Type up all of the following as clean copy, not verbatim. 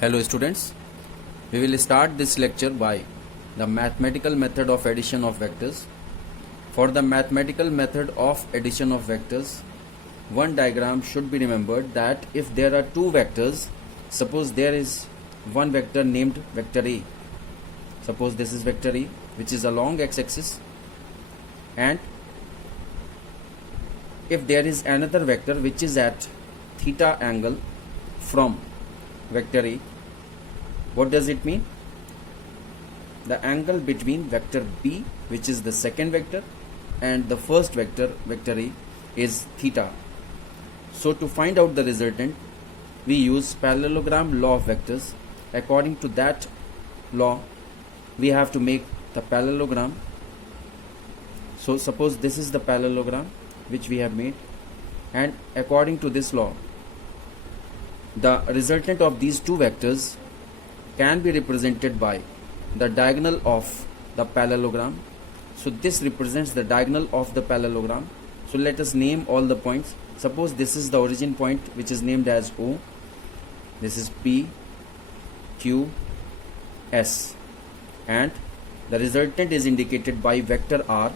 Hello students, we will start this lecture by the mathematical method of addition of vectors. For the mathematical method of addition of vectors, one diagram should be remembered that if there are two vectors, suppose there is one vector named vector A. Suppose this is vector A which is along x-axis, and if there is another vector which is at theta angle from vector A, what does it mean? The angle between vector B, which is the second vector, and the first vector, vector A, is theta. So to find out the resultant, we use parallelogram law of vectors. According to that law, we have to make the parallelogram. So suppose this is the parallelogram which we have made, and according to this law, the resultant of these two vectors can be represented by the diagonal of the parallelogram. So this represents the diagonal of the parallelogram. So let us name all the points. Suppose this is the origin point which is named as O. This is P, Q, S, and the resultant is indicated by vector R,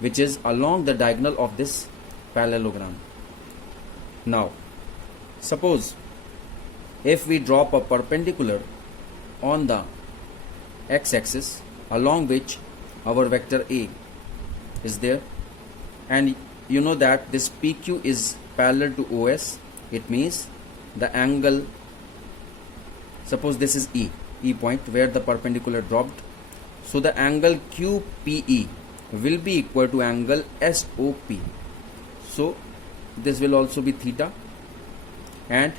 which is along the diagonal of this parallelogram. Now suppose if we drop a perpendicular on the x-axis along which our vector A is there, and you know that this PQ is parallel to OS, it means the angle, suppose this is E point where the perpendicular dropped, so the angle QPE will be equal to angle SOP. So this will also be theta, and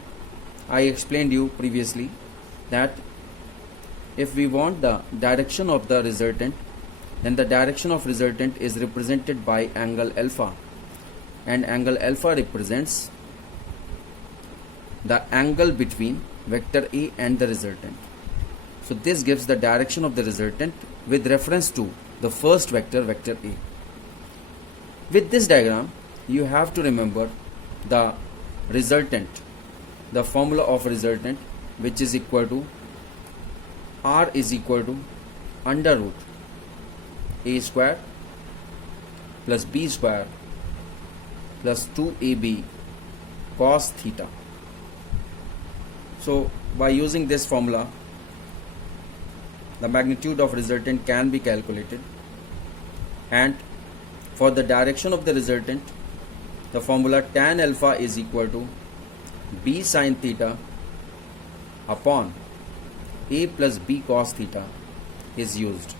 I explained you previously that if we want the direction of the resultant, then the direction of resultant is represented by angle alpha, and angle alpha represents the angle between vector A and the resultant. So this gives the direction of the resultant with reference to the first vector, vector A. With this diagram, you have to remember the resultant, the formula of resultant, which is equal to R is equal to under root A square plus B square plus 2AB cos theta. So by using this formula, the magnitude of resultant can be calculated, and for the direction of the resultant, the formula tan alpha is equal to B sin theta upon A plus B cos theta is used.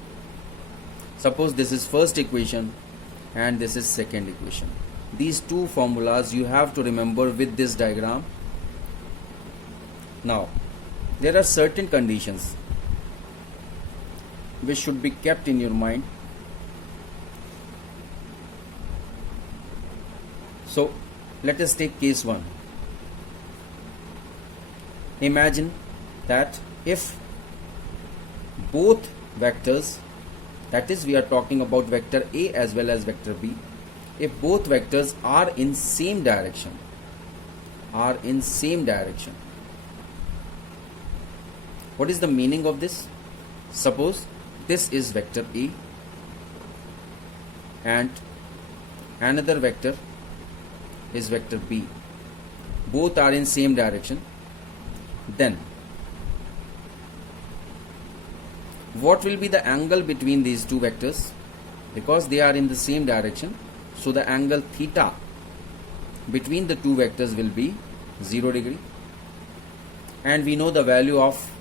Suppose this is first equation and this is second equation. These two formulas you have to remember with this diagram. Now, there are certain conditions which should be kept in your mind. So, let us take case 1. Imagine that if both vectors, that is we are talking about vector A as well as vector B, if both vectors are in same direction, what is the meaning of this? Suppose this is vector A and another vector is vector B, both are in same direction, then what will be the angle between these two vectors? Because they are in the same direction, so the angle theta between the two vectors will be 0 degree, and we know the value of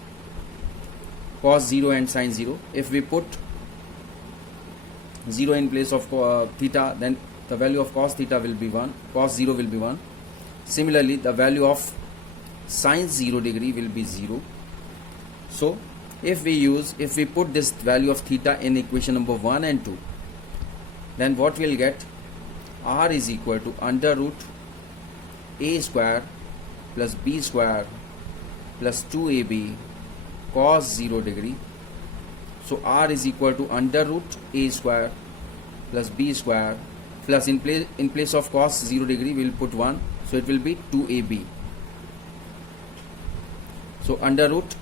cos 0 and sin 0. If we put 0 in place of theta, then the value of cos theta will be 1, cos 0 will be 1. Similarly, the value of sin 0 degree will be 0. So if we put this value of theta in equation number 1 and 2, then what we'll get? R is equal to under root A square plus B square plus 2AB cos 0 degree. So R is equal to under root A square plus B square plus in place of cos 0 degree we will put 1, so it will be 2AB So under root,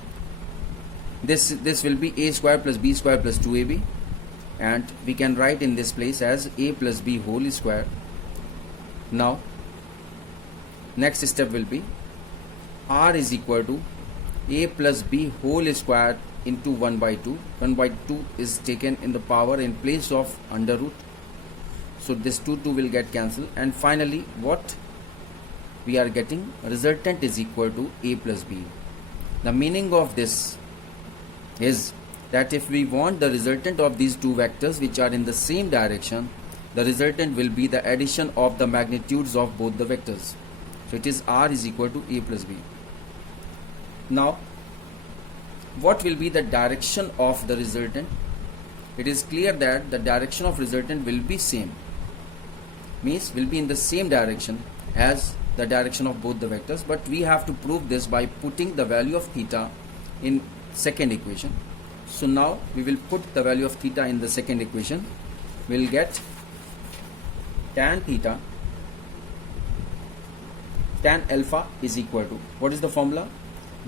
this will be a square plus b square plus 2ab, and we can write in this place as a plus b whole square. Now next step will be r is equal to a plus b whole square into 1 by 2. 1 by 2 is taken in the power in place of under root, so this 2 will get cancelled, and finally what we are getting, resultant is equal to a plus b. The meaning of this is that if we want the resultant of these two vectors which are in the same direction, the resultant will be the addition of the magnitudes of both the vectors. So it is r is equal to a plus b. Now what will be the direction of the resultant? It is clear that the direction of resultant will be same, means will be in the same direction as the direction of both the vectors, but we have to prove this by putting the value of theta in second equation. So now we will put the value of theta in the second equation. We will get tan theta, tan alpha is equal to, what is the formula?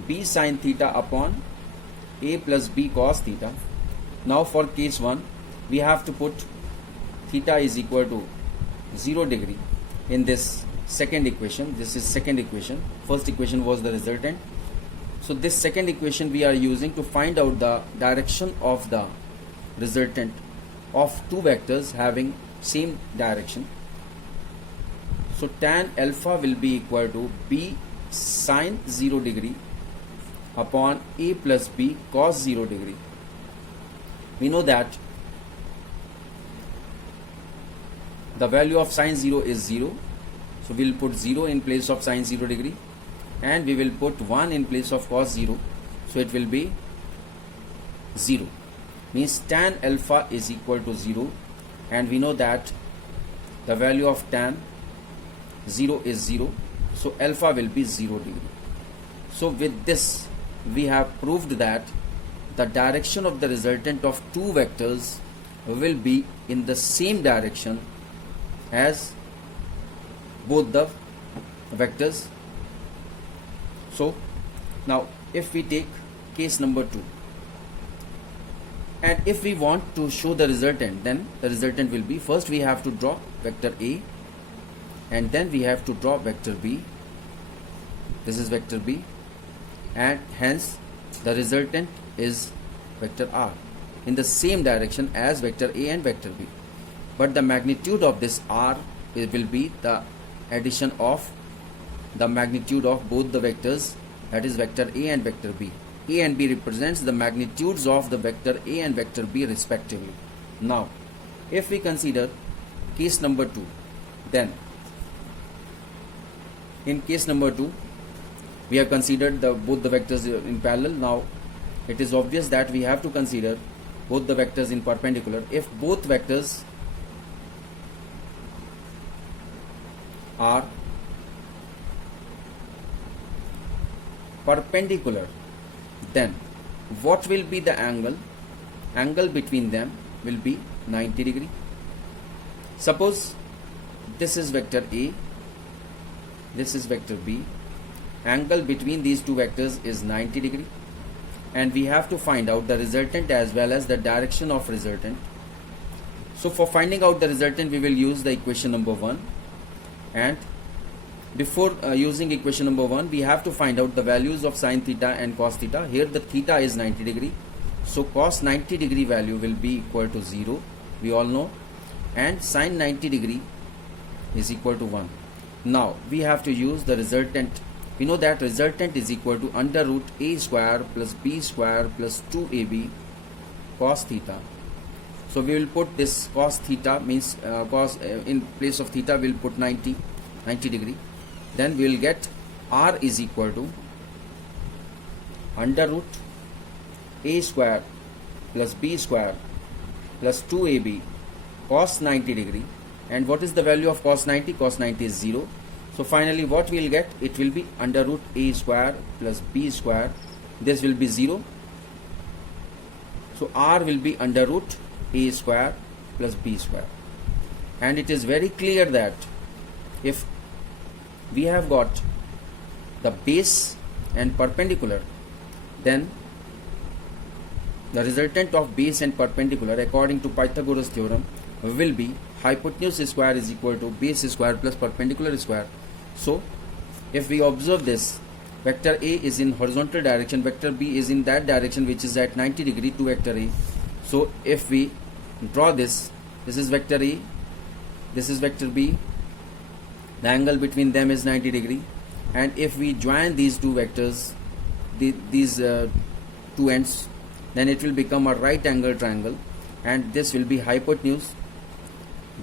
B sin theta upon a plus b cos theta. Now for case 1 we have to put theta is equal to 0 degree in this second equation. This is second equation. First equation was the resultant. So this second equation we are using to find out the direction of the resultant of two vectors having same direction. So tan alpha will be equal to b sin 0 degree upon a plus b cos 0 degree. We know that the value of sin 0 is 0, so we will put 0 in place of sin 0 degree, and we will put 1 in place of cos 0, so it will be 0, means tan alpha is equal to 0, and we know that the value of tan 0 is 0, so alpha will be 0 degree. So with this we have proved that the direction of the resultant of two vectors will be in the same direction as both the vectors. So now if we take case number 2, and if we want to show the resultant, then the resultant will be, first we have to draw vector A, and then we have to draw vector B. This is vector B, and hence the resultant is vector R in the same direction as vector A and vector B, but the magnitude of this R will be the addition of the magnitude of both the vectors, that is vector A and vector B. A and B represents the magnitudes of the vector A and vector B respectively. Now if we consider case number 2, then in case number 2 we have considered both the vectors in parallel. Now it is obvious that we have to consider both the vectors in perpendicular. If both vectors are perpendicular, then what will be the angle? Angle between them will be 90 degree. Suppose this is vector A, this is vector B. Angle between these two vectors is 90 degree, and we have to find out the resultant as well as the direction of resultant. So for finding out the resultant we will use the equation number 1, and before using equation number 1 we have to find out the values of sin theta and cos theta. Here the theta is 90 degree, so cos 90 degree value will be equal to 0, we all know, and sin 90 degree is equal to 1. Now we have to use the resultant. We know that resultant is equal to under root a square plus b square plus 2ab cos theta. So we will put this cos theta, means cos in place of theta we will put 90 degree. Then we will get r is equal to under root a square plus b square plus 2ab cos 90 degree. And what is the value of cos 90? Cos 90 is 0. So finally what we will get, it will be under root a square plus b square, this will be 0, so r will be under root a square plus b square. And it is very clear that if we have got the base and perpendicular, then the resultant of base and perpendicular according to Pythagoras theorem will be hypotenuse square is equal to base square plus perpendicular square. So if we observe this, vector A is in horizontal direction, vector B is in that direction which is at 90 degree to vector A. So if we draw this is vector A, this is vector B, the angle between them is 90 degree, and if we join these two vectors, these two ends, then it will become a right angle triangle, and this will be hypotenuse,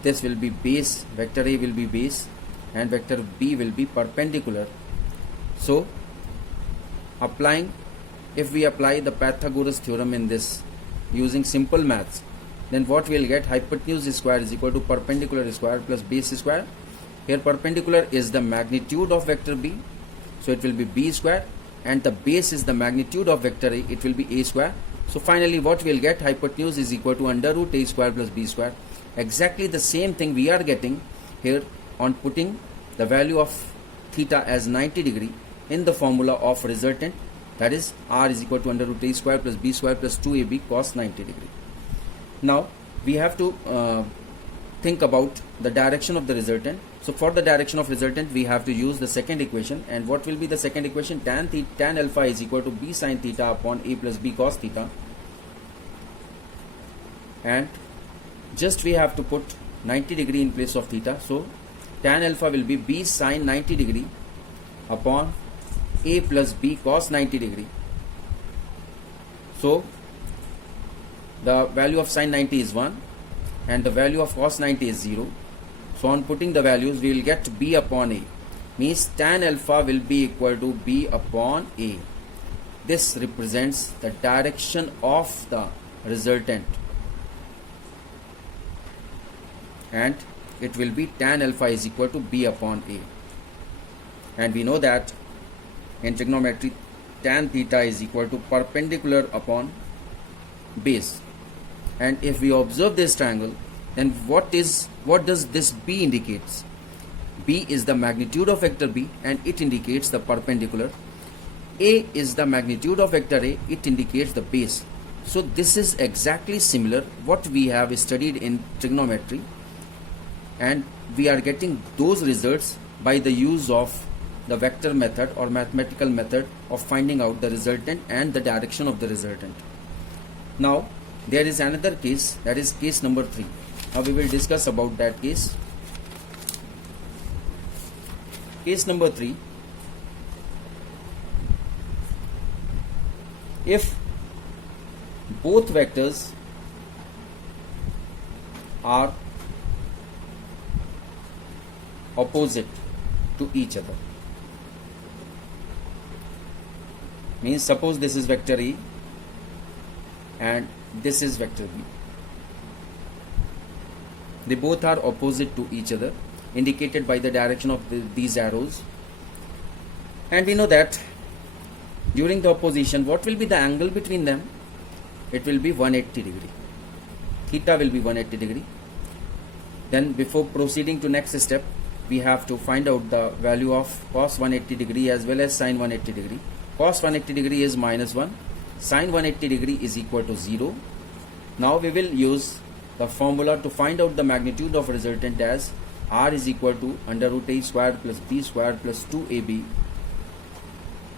this will be base, vector A will be base and vector B will be perpendicular. So if we apply the Pythagoras theorem in this using simple maths, then what we will get, hypotenuse square is equal to perpendicular square plus base square. Here perpendicular is the magnitude of vector B, so it will be B square, and the base is the magnitude of vector A, it will be A square. So finally what we will get, hypotenuse is equal to under root A square plus B square. Exactly the same thing we are getting here on putting the value of theta as 90 degree in the formula of resultant, that is R is equal to under root A square plus B square plus 2AB cos 90 degree. Now we have to think about the direction of the resultant. So for the direction of resultant we have to use the second equation, and what will be the second equation? Tan alpha is equal to B sin theta upon A plus B cos theta, and just we have to put 90 degree in place of theta. So tan alpha will be B sin 90 degree upon A plus B cos 90 degree. So the value of sin 90 is 1 and the value of cos 90 is 0. So on putting the values we will get B upon A, means tan alpha will be equal to B upon A. This represents the direction of the resultant, and it will be tan alpha is equal to B upon A. And we know that in trigonometry tan theta is equal to perpendicular upon base. And if we observe this triangle, then what does this B indicates? B is the magnitude of vector B and it indicates the perpendicular. A is the magnitude of vector A, it indicates the base. So this is exactly similar what we have studied in trigonometry, and we are getting those results by the use of the vector method or mathematical method of finding out the resultant and the direction of the resultant. Now there is another case, that is case number 3. Now we will discuss about that case. Case number 3. If both vectors are opposite to each other, means suppose this is vector E and this is vector B. They both are opposite to each other, indicated by the direction of these arrows, and we know that during the opposition what will be the angle between them? It will be 180 degree. Theta will be 180 degree. Then before proceeding to next step, we have to find out the value of cos 180 degree as well as sin 180 degree. Cos 180 degree is -1, sin 180 degree is equal to 0. Now we will use the formula to find out the magnitude of resultant as R is equal to under root A square plus B square plus 2AB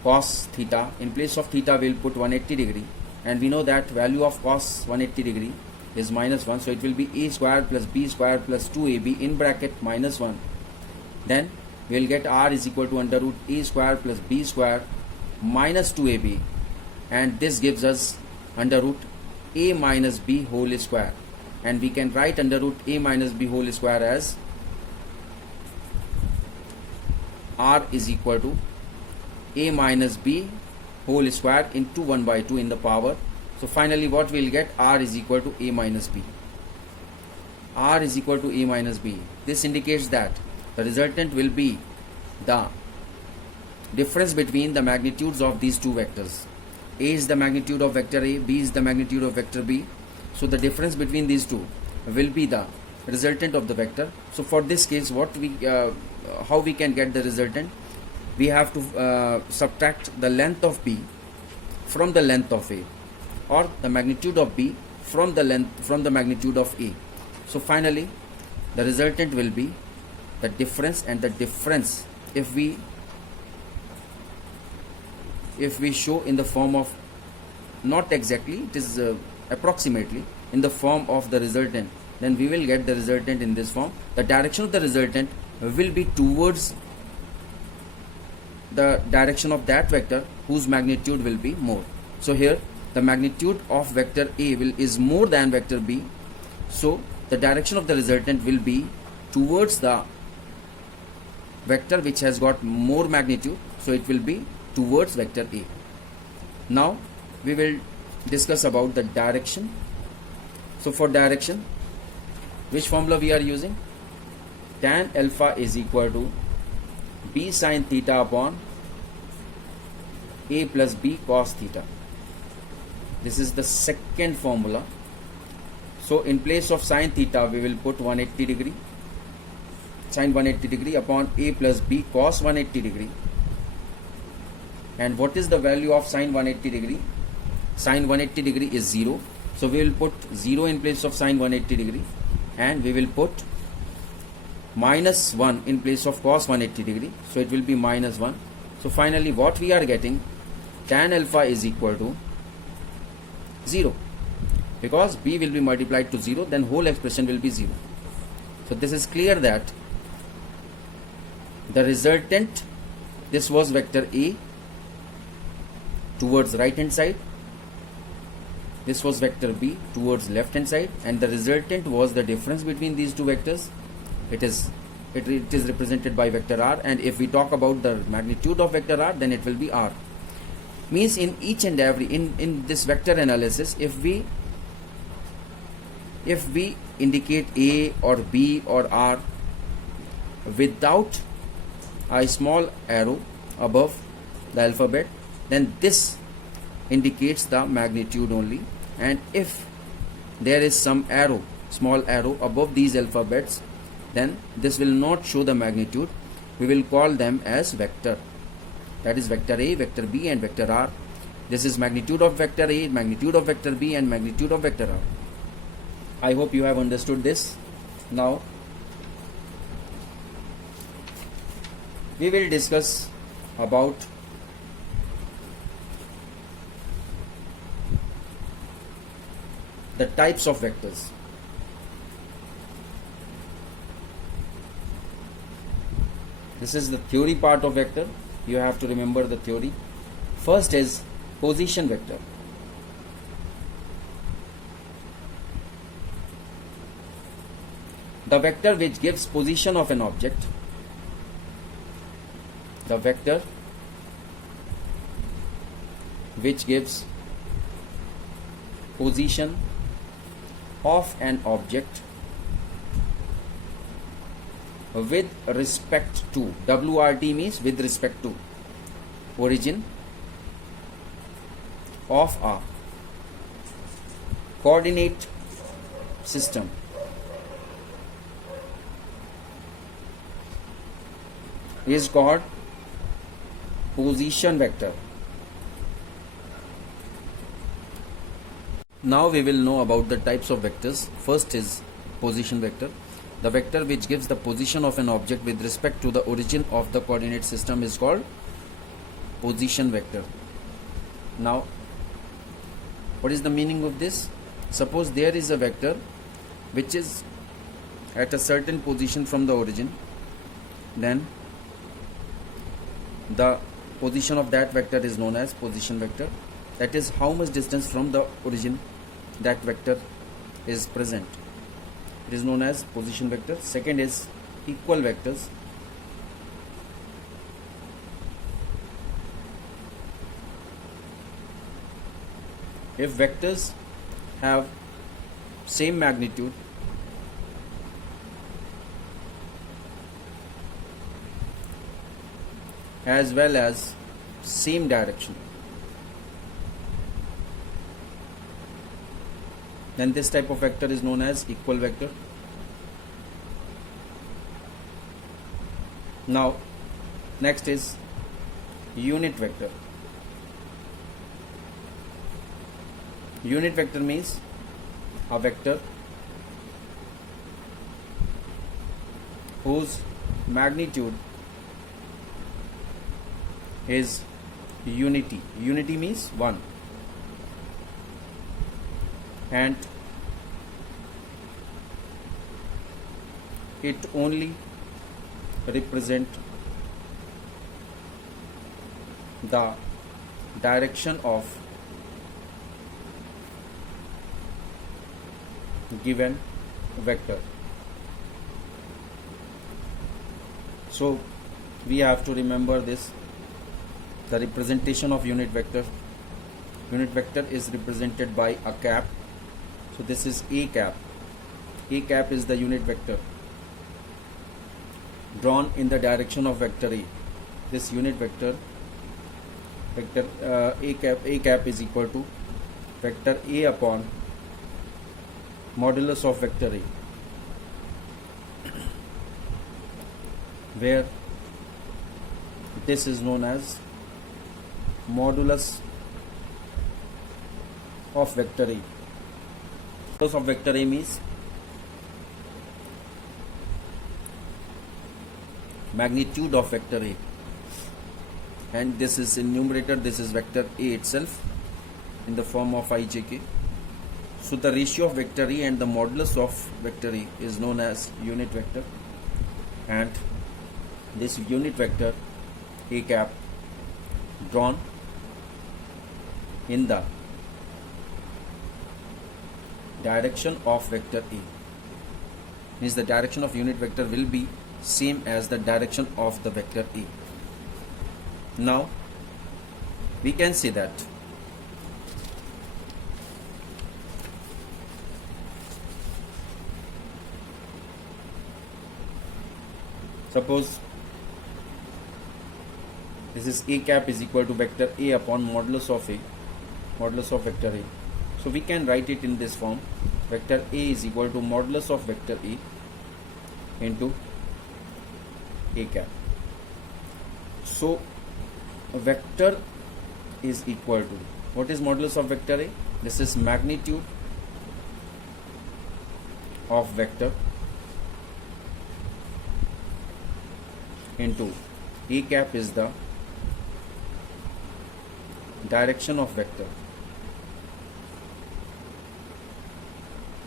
cos theta. In place of theta we will put 180 degree, and we know that value of cos 180 degree is -1, so it will be A square plus B square plus 2AB in bracket -1. Then we will get R is equal to under root A square plus B square minus 2AB, and this gives us under root A minus B whole square, and we can write under root A minus B whole square as R is equal to A minus B whole square into 1 by 2 in the power. So finally what we will get, R is equal to A minus B. R is equal to A minus B. This indicates that the resultant will be the difference between the magnitudes of these two vectors. A is the magnitude of vector A, B is the magnitude of vector B. So the difference between these two will be the resultant of the vector. So for this case, how we can get the resultant? We have to subtract the length of B from the length of A, or the magnitude of B from the magnitude of A. So finally the resultant will be the difference, and the difference, if we show in the form of, not exactly, it is approximately in the form of the resultant, then we will get the resultant in this form. The direction of the resultant will be towards the direction of that vector whose magnitude will be more. So here the magnitude of vector A is more than vector B, so the direction of the resultant will be towards the vector which has got more magnitude, so it will be towards vector A. Now we will discuss about the direction. So for direction, which formula we are using? Tan alpha is equal to B sin theta upon A plus B cos theta. This is the second formula. So in place of sin theta we will put 180 degree, sin 180 degree upon A plus B cos 180 degree. And what is the value of sin 180 degree? Sin 180 degree is 0. So we will put 0 in place of sin 180 degree, and we will put minus 1 in place of cos 180 degree. So it will be minus 1. So finally what we are getting, tan alpha is equal to 0. Because B will be multiplied to 0, then whole expression will be 0. So this is clear that the resultant, this was vector A towards right hand side, this was vector B towards left hand side, and the resultant was the difference between these two vectors. It is represented by vector R, and if we talk about the magnitude of vector R, then it will be R. Means in each and every, in this vector analysis, if we indicate A or B or R without a small arrow above the alphabet, then this indicates the magnitude only, and if there is some arrow, small arrow above these alphabets, then this will not show the magnitude. We will call them as vector. That is vector A, vector B and vector R. This is magnitude of vector A, magnitude of vector B and magnitude of vector R. I hope you have understood this. Now we will discuss about the types of vectors. This is the theory part of vector. You have to remember the theory. First is position vector. The vector which gives position of an object. The vector which gives position of an object with respect to, WRT means with respect to, origin of a coordinate system is called position vector. Now we will know about the types of vectors. First is position vector. The vector which gives the position of an object with respect to the origin of the coordinate system is called position vector. Now, what is the meaning of this? Suppose there is a vector which is at a certain position from the origin, then the position of that vector is known as position vector. That is how much distance from the origin that vector is present. It is known as position vector. Second is equal vectors. If vectors have same magnitude as well as same direction, then this type of vector is known as equal vector. Now next is unit vector. Unit vector means a vector whose magnitude is unity. Unity means 1, and it only represent the direction of given vector. So we have to remember this, the representation of unit vector. Unit vector is represented by a cap. So this is a cap. A cap is the unit vector drawn in the direction of vector A. This unit vector a cap is equal to vector A upon modulus of vector A, where this is known as modulus of vector A. Modulus of vector A means magnitude of vector A, and this is in numerator, this is vector A itself in the form of ijk. So the ratio of vector A and the modulus of vector A is known as unit vector, and this unit vector A cap drawn in the direction of vector A means the direction of unit vector will be same as the direction of the vector A. Now we can say that suppose this is A cap is equal to vector A upon modulus of A, modulus of vector A. So we can write it in this form: vector A is equal to modulus of vector A into A cap. So a vector is equal to, what is modulus of vector A? This is magnitude of vector into A cap is the direction of vector.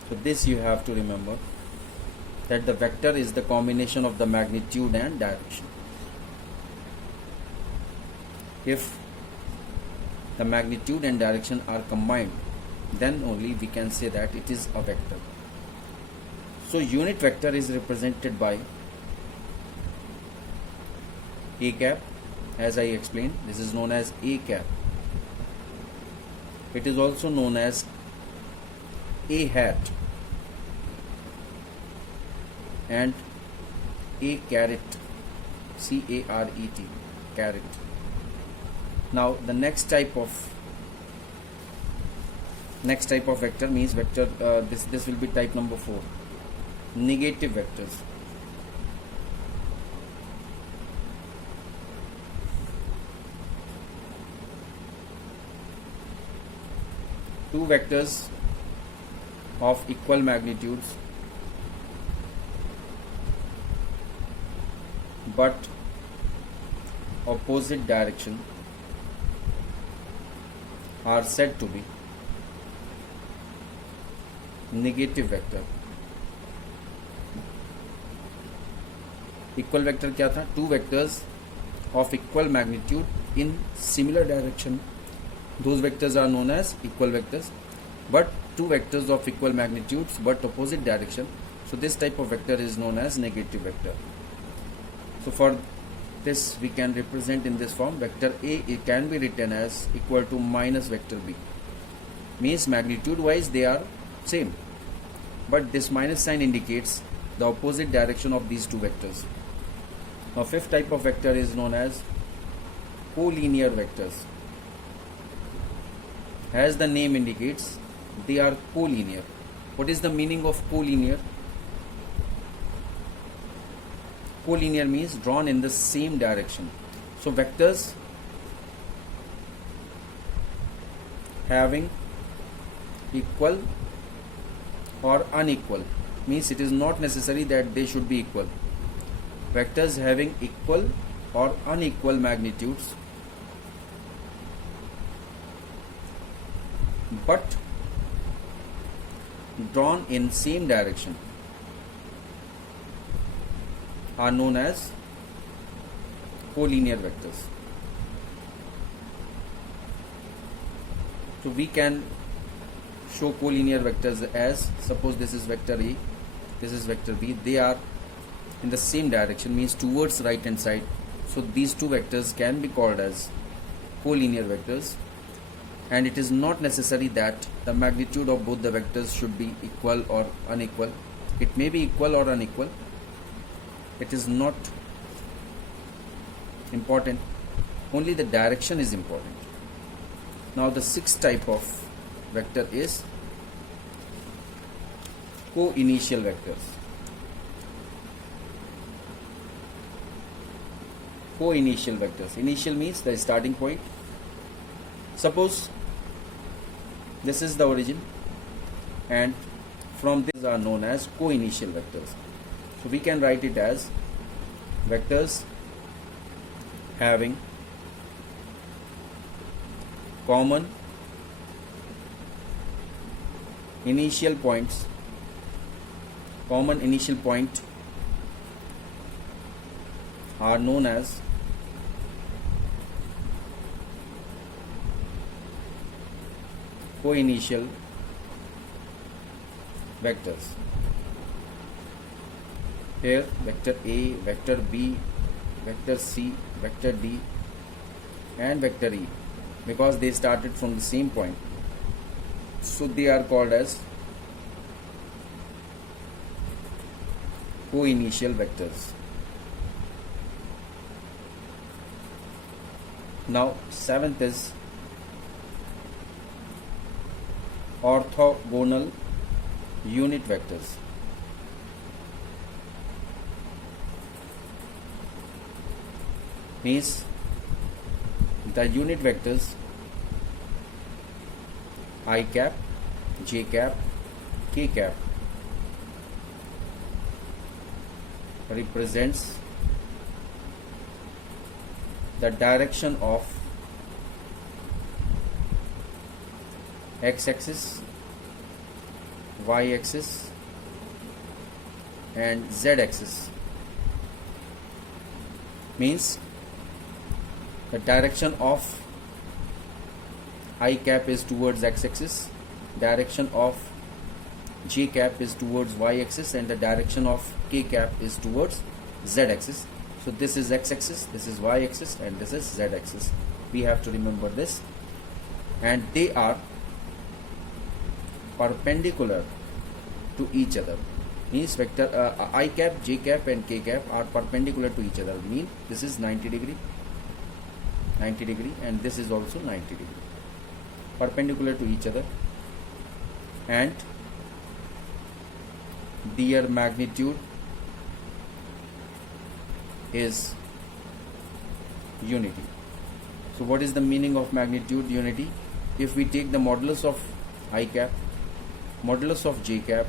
So this you have to remember, that the vector is the combination of the magnitude and direction. If the magnitude and direction are combined, then only we can say that it is a vector. So unit vector is represented by A cap, as I explained. This is known as A cap. It is also known as A hat and A caret, C-A-R-E-T, caret. Now the next type of vector means vector, this will be type number 4, negative vectors. Two vectors of equal magnitudes but opposite direction are said to be negative vector. Equal vector क्या था? Two vectors of equal magnitude in similar direction, those vectors are known as equal vectors. But two vectors of equal magnitudes but opposite direction, so this type of vector is known as negative vector. So for this we can represent in this form: vector A, it can be written as equal to minus vector B, means magnitude wise they are same, but this minus sign indicates the opposite direction of these two vectors. Now fifth type of vector is known as collinear vectors. As the name indicates, they are collinear. What is the meaning of collinear? Collinear means drawn in the same direction. So vectors having equal or unequal, means it is not necessary that they should be equal. Vectors having equal or unequal magnitudes but drawn in same direction are known as collinear vectors. So we can show collinear vectors as, suppose this is vector A, this is vector B, they are in the same direction, means towards right hand side. So these two vectors can be called as collinear vectors, and it is not necessary that the magnitude of both the vectors should be equal or unequal. It may be equal or unequal, it is not important, only the direction is important. Now the sixth type of vector is co-initial vectors. Co-initial vectors. Initial means the starting point. Suppose this is the origin, and from this are known as co-initial vectors. So we can write it as vectors having common initial points, common initial point are known as co-initial vectors. Here vector A, vector B, vector C, vector D and vector E, because they started from the same point, so they are called as co-initial vectors. Now seventh is orthogonal unit vectors. Means the unit vectors I cap, j cap, k cap represents the direction of x-axis, y-axis and z-axis. Means the direction of I cap is towards x-axis, direction of j cap is towards y-axis and the direction of k cap is towards z-axis. So this is x-axis, this is y-axis and this is z-axis. We have to remember this, and they are perpendicular to each other. Means vector I cap, j cap and k cap are perpendicular to each other. Mean this is 90 degree and this is also 90 degree, perpendicular to each other, and their magnitude is unity. So what is the meaning of magnitude unity? If we take the modulus of I cap, modulus of j cap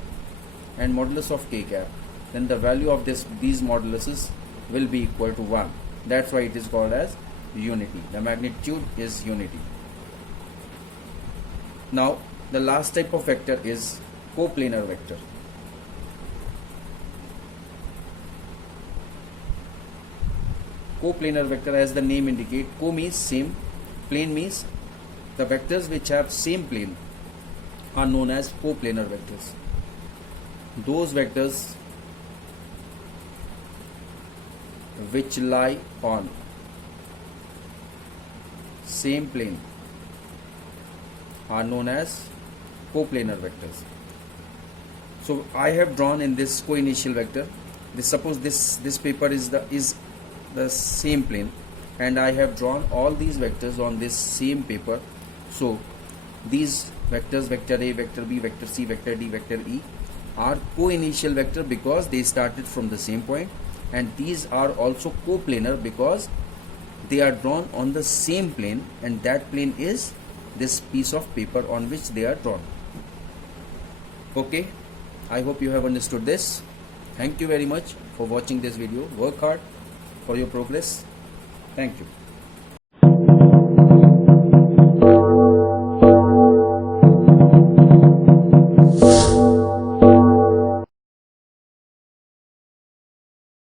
and modulus of k cap, then the value of these moduluses will be equal to 1. That's why it is called as unity. The magnitude is unity. Now the last type of vector is coplanar vector. Coplanar vector, as the name indicate, co means same, plane means the vectors which have same plane are known as coplanar vectors. Those vectors which lie on same plane are known as coplanar vectors. So I have drawn in this co-initial vector. Suppose this paper is the same plane, and I have drawn all these vectors on this same paper. So these vectors, vector A, vector B, vector C, vector D, vector E, are co-initial vector because they started from the same point, and these are also coplanar because they are drawn on the same plane, and that plane is this piece of paper on which they are drawn. Okay, I hope you have understood this. Thank you very much for watching this video. Work hard for your progress. Thank you.